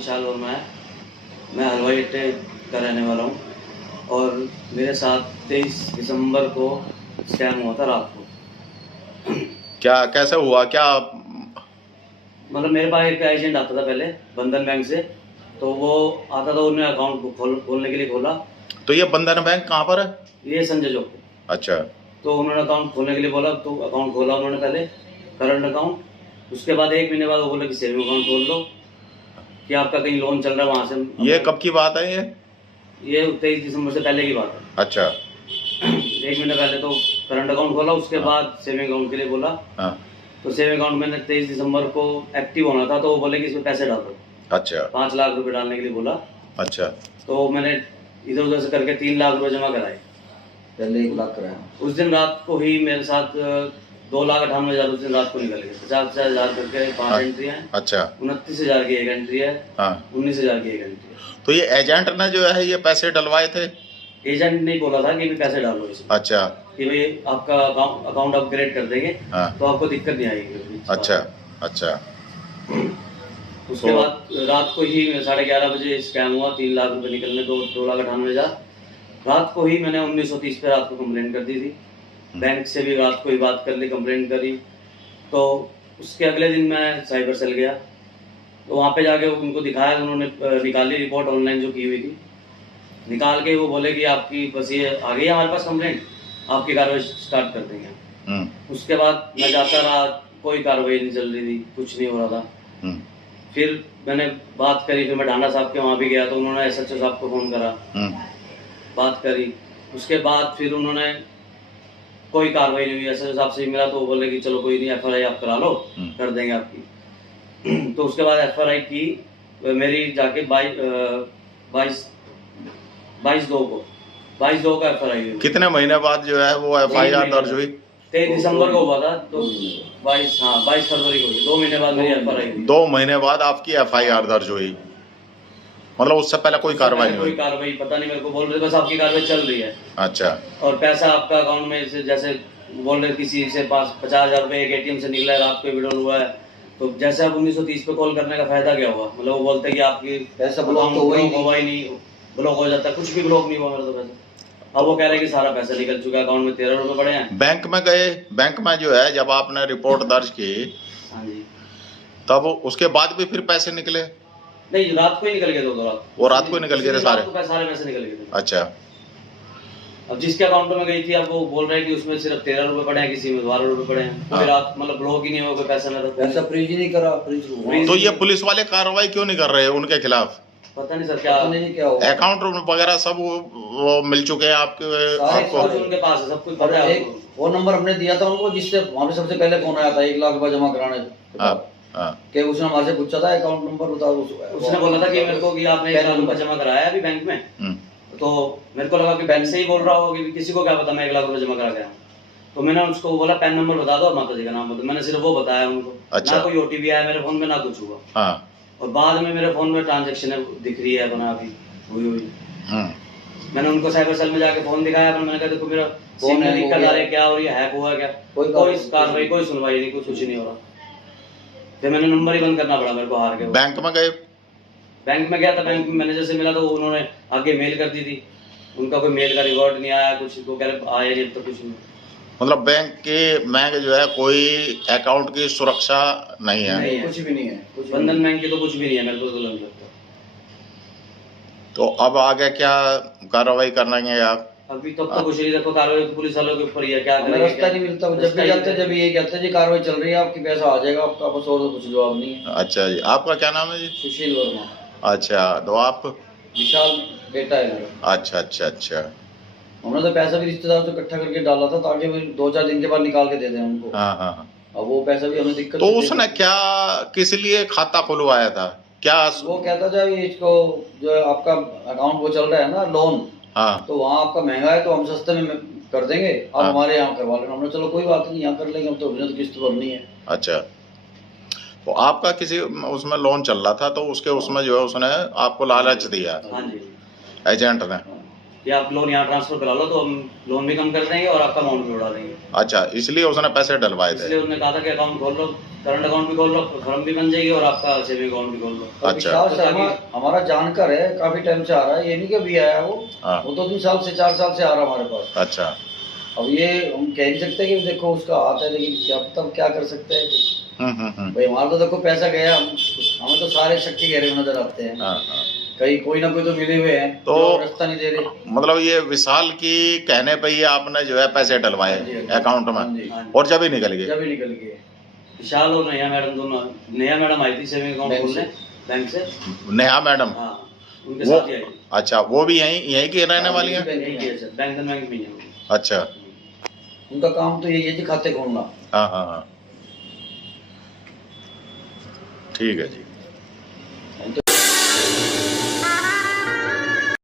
विशाल वर्मा है। मैं हलवाई अड्डे का रहने वाला हूँ और मेरे साथ 23 दिसंबर को स्कैम हुआ था रात को। क्या कैसे हुआ क्या? मतलब मेरे पास एक एजेंट आता था पहले बंधन बैंक से, तो वो आता था, उन्होंने अकाउंट खोलने के लिए खोला। तो ये बंधन बैंक कहाँ पर है? ये संजय चौक पे। अच्छा। तो उन्होंने अकाउंट खोलने के लिए बोला, तो अकाउंट खोला उन्होंने पहले, करंट अकाउंट। उसके बाद 1 महीने बाद वो बोले कि सेविंग अकाउंट खोल लो, कि आपका कहीं लोन चल रहा है वहाँ से। ये कब की बात है ये? ये 23 दिसंबर से पहले की बात है। अच्छा। 1 महीने पहले तो करंट अकाउंट खोला, उसके बाद सेविंग अकाउंट के लिए बोला। हाँ। तो सेविंग अकाउंट मैंने 23 दिसंबर को एक्टिव होना था, तो वो बोले कि इसमें पैसे डालो। अच्छा। 5 लाख रुपए डालने के लिए बोला। अच्छा। तो मैंने इधर उधर से करके 3 लाख रुपए जमा कराए। पहले 1 लाख कराया। उस दिन रात को ही मेरे साथ 2,98,000 उस दिन रात को निकल गए। 50,000 करके 5 एंट्री है। अच्छा। 29,000 की एक एंट्री है। हाँ। 19,000 की एक एंट्री है। तो ये एजेंट ने जो है ये पैसे डलवाए थे? एजेंट ने बोला था कि भी पैसे डालो इसमें, अच्छा। कि भाई आपका अकाउंट अपग्रेड कर देंगे। हाँ। तो आपको दिक्कत नहीं आएगी। अच्छा। अच्छा। उसके बाद रात को ही 11:30 बजे स्कैम हुआ। 3 लाख रुपए निकलने, 2,98,000। रात को ही मैंने 1930 पे रात को कंप्लेंट कर दी थी। बैंक से भी रात को ही बात कर ली, कंप्लेंट करी। तो उसके अगले दिन मैं साइबर सेल गया, तो वहाँ पे जाके उनको दिखाया। उन्होंने निकाली रिपोर्ट ऑनलाइन जो की हुई थी, निकाल के वो बोले कि आपकी बस ये आ गई है हमारे पास कंप्लेंट, आपकी कार्रवाई स्टार्ट कर देंगे। उसके बाद मैं जाता रहा, कोई कार्रवाई नहीं चल रही थी, कुछ नहीं हो रहा था। फिर मैंने बात करी, फिर मैं ढांडा साहब के वहाँ भी गया, तो उन्होंने SHO साहब को फ़ोन करा, बात करी। उसके बाद फिर उन्होंने कोई कार्रवाई नहीं हुई। SHO साहब से मिला तो वो बोले कि चलो कोई नहीं, FRI आप करा लो, कर देंगे आपकी। तो उसके बाद FRI की मेरी जाके 22/2 को FRI हुई। कितने महीने बाद जो है वो FIR दर्ज हुई? 23 दिसंबर को हुआ था, तो 22 फरवरी को हुई। 2 महीने बाद मेरी FRI हुई। 2 महीने बाद आपकी FIR दर्ज हुई, मतलब उससे पहले कोई कार्रवाई नहीं हुई? कोई कार्रवाई पता नहीं, मेरे को बोल रहे बस आपकी कार्रवाई चल रही है। अच्छा। और पैसा आपका अकाउंट में से, जैसे बोल रहे किसी से पास 50,000 रुपये एक ATM से निकला है, रात को विड्रॉल हुआ है। तो जैसे आप 1930 पे कॉल करने का फायदा क्या हुआ? मतलब वो बोलते हैं कि आपकी पैसा ब्लॉक तो हुआ ही नहीं, ब्लॉक हो जाता है। कुछ भी ब्लॉक नहीं हुआ मेरा तो पैसा। अब वो कह रहे हैं कि सारा पैसा निकल चुका है, अकाउंट में 13 रुपए पड़े हैं। बैंक में गए, बैंक में जो है जब आपने रिपोर्ट दर्ज की, हाँ जी, तब उसके बाद भी फिर पैसे निकले? नहीं, रात को ही निकल गए। 2 रात वो रात को ही निकल गए थे सारे? सारे पैसे निकल गए थे। अच्छा। अब जिसके अकाउंट में गई थी, अब वो बोल रहे हैं कि उसमें सिर्फ 13 रुपए पड़े हैं, किसी में 12 रुपए पड़े हैं। कोई रात मतलब ब्लॉक ही नहीं हुआ, कोई पैसा नहीं था। पैसा फ्रीज ही नहीं करा, फ्रीज। तो ये पुलिस वाले कार्रवाई क्यों नहीं कर रहे हैं उनके खिलाफ? पता नहीं सर क्या हुआ। अकाउंट वगैरह सब वो मिल चुके हैं आपको? उनके पास है, सब कुछ पता है। वो नंबर हमने दिया था उनको, जिससे वहाँ पे सबसे पहले फोन आया था 1 लाख रुपए जमा कराने के। उसने हमारे से पूछा था अकाउंट नंबर बताओ। उसने बोला था कि मेरे को कि आपने 1 लाख रुपए जमा कराया है अभी बैंक में। तो मेरे को लगा कि बैंक से ही बोल रहा होगा, कि किसी को क्या पता मैं 1 लाख रुपए जमा करा गया। तो मैंने उसको बोला पैन नंबर बता दो और माता जी का नाम बता। मैंने सिर्फ वो बताया उनको। अच्छा। ना कोई OTP आया मेरे फोन में, ना कुछ हुआ। और बाद में मेरे फोन में ट्रांजैक्शन दिख रही है बना अभी हुई। मैंने उनको साइबर सेल में जाके फोन दिखाया, मैंने कहा देखो मेरा फोन में दिक्कत आ रही है, क्या हो रही है, हैक हुआ क्या? कोई कार्रवाई, कोई सुनवाई नहीं, कुछ नहीं हो रहा। फिर मैंने नंबर ही बंद करना पड़ा मेरे को, हार के। बैंक में गए? बैंक में गया था, बैंक मैनेजर से मिला तो उन्होंने आगे मेल कर दी थी। उनका कोई मेल का रिकॉर्ड नहीं आया, कुछ वो कह रहे आया नहीं, तो कुछ नहीं। मतलब बैंक जो है कोई अकाउंट की सुरक्षा नहीं है? नहीं है, कुछ भी नहीं है। बंधन बैंक की तो कुछ भी नहीं है, मेरे को तो लग लगता। तो अब आगे क्या कार्रवाई करेंगे आप? अभी तक तो कुछ नहीं, देखो कार्रवाई तो पुलिस वालों के ऊपर ही है, क्या करेंगे? रास्ता नहीं मिलता। जब भी जाते जब ये कहते हैं जी कार्रवाई चल रही है, आपकी पैसा आ जाएगा आपका, बस और तो कुछ जवाब नहीं है। अच्छा जी, आपका क्या नाम है जी? सुशील वर्मा। अच्छा, तो आप? विशाल बेटा है मेरा। अच्छा अच्छा अच्छा। हमने तो पैसा भी रिश्तेदार से इकट्ठा करके डाला था, ताकि 2-4 दिन के बाद निकाल के दे दें उनको। हाँ। अब वो पैसा भी हमें दिक्कत। तो उसने क्या, किस लिए खाता खुलवाया था? क्या वो कहता था इसको जो आपका अकाउंट वो चल रहा है ना लोन, तो वहाँ आपका महंगा है, तो हम सस्ते में कर देंगे, आप हमारे यहाँ करवा लेना। हमने चलो कोई बात नहीं, यहाँ कर लेंगे, हम तो किस्त भरनी है। अच्छा। तो आपका किसी उसमें लोन चल रहा था, तो उसके उसमें जो है उसने आपको लालच दिया? हाँ जी, एजेंट ने? कि आप लोन यहाँ ट्रांसफर करा लो तो हम लोन भी कम कर देंगे और आपका अमाउंट भी बढ़ा देंगे। अच्छा, इसलिए उसने पैसे डलवाए थे। इसलिए उन्होंने कहा था कि अकाउंट खोल लो, करंट अकाउंट भी खोल लो, फर्म भी बन जाएगी और आपका सेविंग अकाउंट भी खोल लो। और अच्छा। विशाल शर्मा हमारा जानकार है, काफी टाइम से आ रहा है, ये नहीं कि अभी आया वो। हाँ। वो तो 2 साल से 4 साल से आ रहा है हमारे पास। अच्छा। अब ये हम कह नहीं सकते कि देखो उसका हाथ है, लेकिन क्या तब क्या कर सकते हैं भाई। हमारा तो देखो पैसा गया, हमें तो सारे शक्के गहरे में नजर आते हैं। हाँ, हाँ। कहीं कोई ना कोई तो मिले हुए हैं तो जो रास्ता नहीं दे रहे। मतलब ये विशाल की कहने पे ही आपने जो है पैसे डलवाए हाँ जी, हाँ जी। अकाउंट हाँ में, जी। और जब ही निकल गए। जब ही निकल गए। विशाल और नेहा मैडम दोनों, नेहा मैडम आई थी सेविंग अकाउंट बैंक खोलने से। बैंक से। नेहा मैडम। हाँ, उनके वो साथ ही आई थी। अच्छा, वो भी यहीं की रहने हाँ, वाली इसी है। बैंक यही में। किया सर, बैंकन बैंक में ही है वो। अच्छा। उनका काम तो यही है जी, खाते खोलना। हाँ हाँ हाँ, ठीक है जी।